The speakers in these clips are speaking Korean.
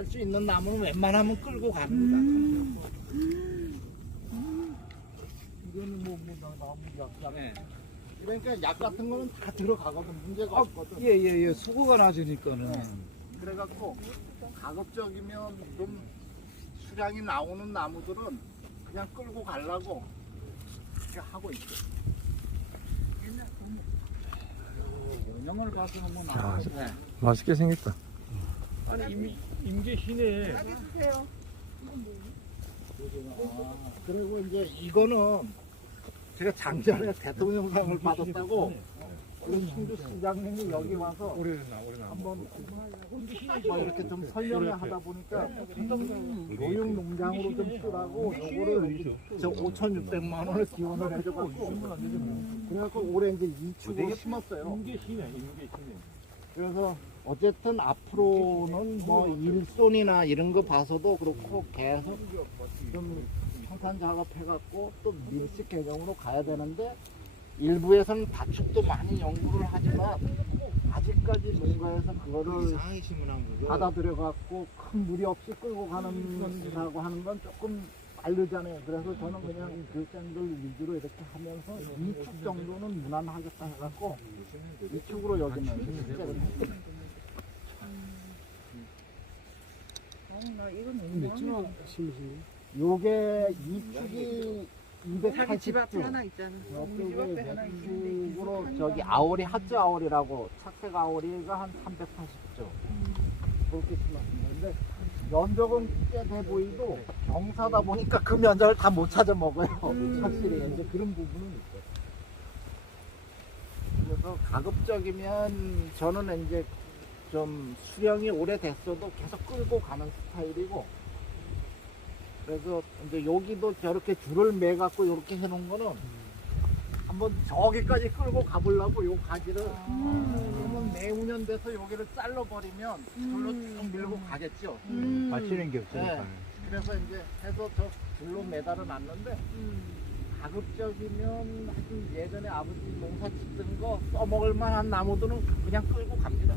할 수 있는 나무는 웬만하면 끌고 갑니다. 이거는 나무 약. 네. 그러니까 약 같은 거는 다 들어가거든. 문제가 없거든. 예예예. 수고가 낮으니까는. 네. 그래갖고 가급적이면 좀 수량이 나오는 나무들은 그냥 끌고 가려고 이렇게 하고 있죠. 원형을 봐서는 뭐 야, 나쁘네. 맛있게 생겼다. 아니 임계시네. 그리고 이제 이거는 제가 작년에 대통령상을 받았다고 우리 충주 시장님이 여기 와서 한번 뭐 이렇게 좀 설명을 하다 보니까 교육 농장으로 좀 쓰라고 요거를 저 5,600만 원을 지원을 해줘갖고 그래갖고 올해 이제 2축으로 심었어요. 임계시네. 그래서 어쨌든 앞으로는 뭐 일손이나 이런 거 봐서도 그렇고 계속 좀 생산 작업해갖고 또 밀식 개념으로 가야 되는데 일부에서는 다축도 많이 연구를 하지만 아직까지 농가에서 그거를 받아들여갖고 큰 무리 없이 끌고 가는 사고 하는 건 조금 빠르잖아요. 그래서 저는 그냥 교육생들 위주로 이렇게 하면서 2축 정도는 무난하겠다 해갖고 2축으로 여기는 실제로 했습니다. 요게 2축이 자기 집 앞에 280주. 하나 있잖아. 이쪽에 2축으로 저기 아오리 핫즈 아오리라고 착색 아오리가 한 380주. 그렇게 심었는데 면적은 꽤 돼 보이도 경사다 보니까 그 면적을 다 못 찾아 먹어요. 확실히 이제 그런 부분은 있어요. 그래서 가급적이면 저는 이제 좀 수령이 오래됐어도 계속 끌고 가는 스타일이고, 그래서 이제 여기도 저렇게 줄을 매 갖고 이렇게 해놓은 거는 한번 저기까지 끌고 가보려고 요 가지를 그러면 내후년 돼서 여기를 잘라버리면 줄로 쭉 밀고 가겠죠. 맞추는 게 네. 없으니까. 그래서 이제 해서 저 줄로 매달아 놨는데 가급적이면 하여튼 예전에 아버지 농사 짓던 거 써먹을 만한 나무들은 그냥 끌고 갑니다.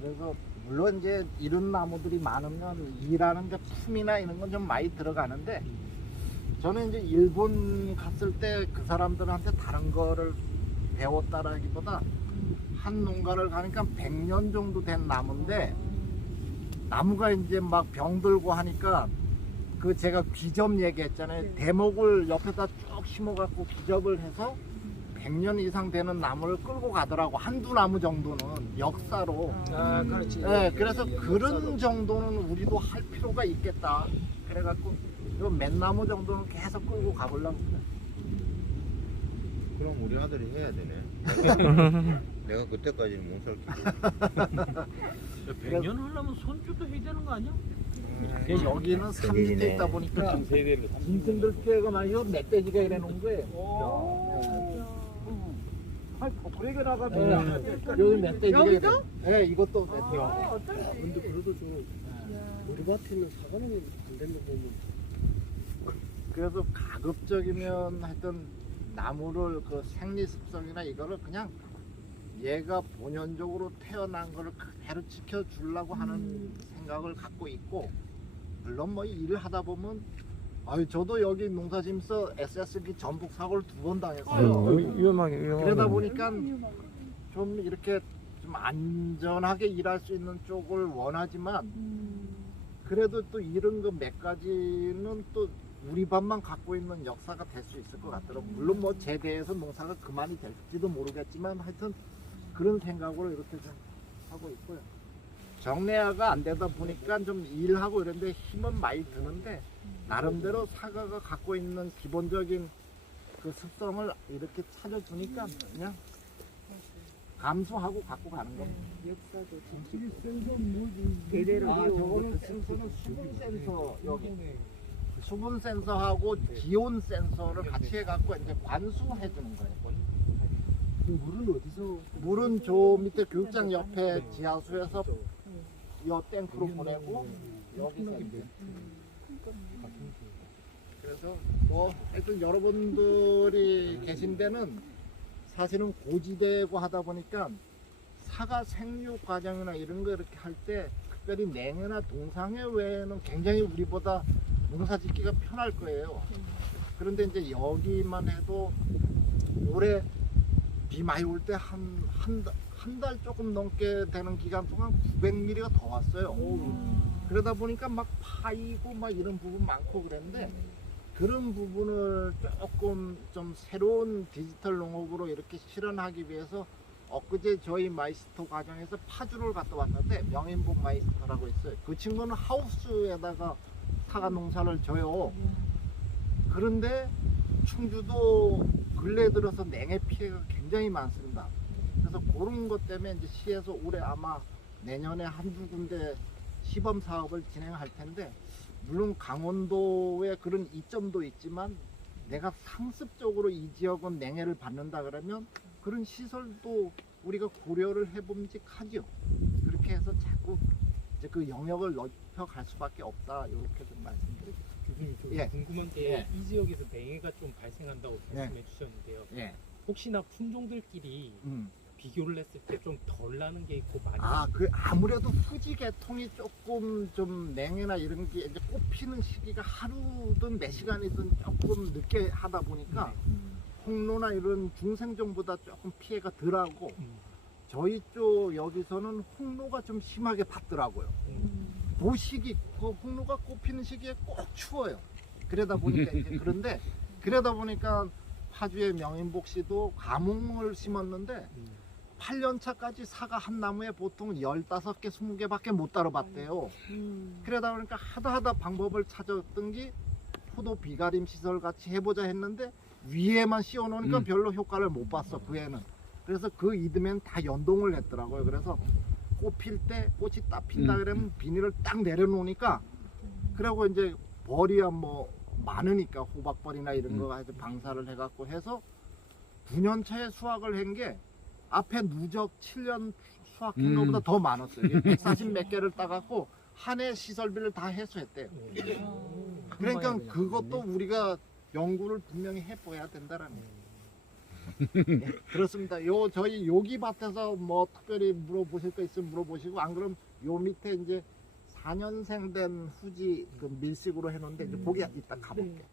그래서 물론 이제 이런 나무들이 많으면 일하는 데 품이나 이런 건 좀 많이 들어가는데 저는 이제 일본 갔을 때 그 사람들한테 다른 거를 배웠다라기보다 한 농가를 가니까 100년 정도 된 나무인데 나무가 이제 막 병들고 하니까 그 제가 귀접 얘기했잖아요. 대목을 옆에다 쭉 심어갖고 귀접을 해서 100년 이상 되는 나무를 끌고 가더라고. 한두 나무 정도는 역사로. 아, 그렇지. 네, 그래서 그런 정도는 우리도 할 필요가 있겠다. 그래갖고 요 맨나무 정도는 계속 끌고 가보려고 그래. 그럼 우리 아들이 해야 되네. 내가 그때까지는 못 살게. 100년 하려면 손주도 해야 되는 거 아니야? 여기는 산 밑에 있다 보니까 짐승들 피해가 많이 요 멧돼지가 이래놓은 거예요. 브레이크 나가면 여기 멧돼지가 여기도? 네, 이것도 멧돼지. 근데 그래도 좀 우리 밭에는 사과는 안 되는 거 보면 그래서 가급적이면 하여튼 나무를 그 생리 습성이나 이거를 그냥 얘가 본연적으로 태어난 거를 그대로 지켜주려고 하는 생각을 갖고 있고, 물론 뭐 일을 하다 보면 저도 여기 농사지면서 SSB 전북 사고를 2번 당했어요. 위험하게. 그러다 보니까 좀 이렇게 좀 안전하게 일할 수 있는 쪽을 원하지만 그래도 또 이런 거 몇 가지는 또 우리 밭만 갖고 있는 역사가 될 수 있을 것 같더라고요. 물론 뭐 제대해서 농사가 그만이 될지도 모르겠지만 하여튼 그런 생각으로 이렇게 좀 하고 있고요. 정례화가 안 되다 보니까 좀 일하고 이런데 힘은 많이 드는데 나름대로 사과가 갖고 있는 기본적인 그 습성을 이렇게 찾아주니까 그냥 감수하고 갖고 가는 겁니다. 대대로 저거는 센서는 수분 센서 여기 수분 센서하고 기온 센서를 같이 해갖고 이제 관수해 주는 거예요. 물은 어디서 물은 저 밑에 교육장 옆에 지하수에서 요 탱크로 보내고 여기서 이제 그래서 뭐 하여튼 여러분들이 계신 데는 사실은 고지대고 하다 보니까 사과 생육 과정이나 이런 거 이렇게 할 때 특별히 냉해나 동상해 외에는 굉장히 우리보다 농사 짓기가 편할 거예요. 그런데 이제 여기만 해도 올해 비 많이 올 때 한 달 조금 넘게 되는 기간 동안 900mm가 더 왔어요. 그러다 보니까 막 파이고 막 이런 부분 많고 그랬는데 그런 부분을 조금 좀 새로운 디지털 농업으로 이렇게 실현하기 위해서 엊그제 저희 마이스터 과정에서 파주를 갔다 왔는데 명인복 마이스터라고 있어요. 그 친구는 하우스에다가 사과 농사를 져요. 그런데 충주도 근래 들어서 냉해 피해가 굉장히 많습니다. 그래서 그런 것 때문에 이제 시에서 올해 아마 내년에 한두 군데 시범 사업을 진행할 텐데, 물론 강원도에 그런 이점도 있지만 내가 상습적으로 이 지역은 냉해를 받는다 그러면 그런 시설도 우리가 고려를 해봄직하죠. 그렇게 해서 자꾸 이제 그 영역을 넓혀갈 수밖에 없다, 이렇게 좀 말씀드립니다. 교수님 좀 예. 궁금한 게 예. 이 지역에서 냉해가 좀 발생한다고 말씀해 주셨는데요. 예. 혹시나 품종들끼리 비교를 했을 때 좀 덜 나는 게 있고 많이 그 아무래도 후지 계통이 조금 좀 냉해나 이런 게 이제 꽃피는 시기가 하루든 몇 시간이든 조금 늦게 하다 보니까 홍로나 이런 중생종보다 조금 피해가 덜하고, 저희 쪽 여기서는 홍로가 좀 심하게 받더라고요. 그 시기, 그 홍로가 꽃피는 시기에 꼭 추워요. 그러다 보니까 이제 그러다 보니까 파주의 명인복 씨도 가뭄을 심었는데 8년 차까지 사과 한 나무에 보통 15개, 20개밖에 못 따라봤대요. 그러다 보니까 하다 방법을 찾았던 게 포도 비가림 시설 같이 해보자 했는데 위에만 씌워놓으니까 별로 효과를 못 봤어, 그 애는. 그래서 그 이듬해는 다 연동을 했더라고요. 그래서 꽃 필 때 꽃이 딱 핀다 그러면 비닐을 딱 내려놓으니까, 그리고 이제 벌이야 뭐 많으니까 호박벌이나 이런 거 해서 방사를 해갖고 해서 9년 차에 수확을 한 게 앞에 누적 7년 수확한 것보다 더 많았어요. 140 몇 개를 따갖고 한 해 시설비를 다 해소했대요. 그러니까 그것도 우리가 연구를 분명히 해봐야 된다라는 거예요. 예, 그렇습니다. 저희 여기 밭에서 뭐 특별히 물어보실 거 있으면 물어보시고, 안 그럼 요 밑에 이제 4년생 된 후지 그 밀식으로 해놓은데 이제 거기 이따 가볼게요.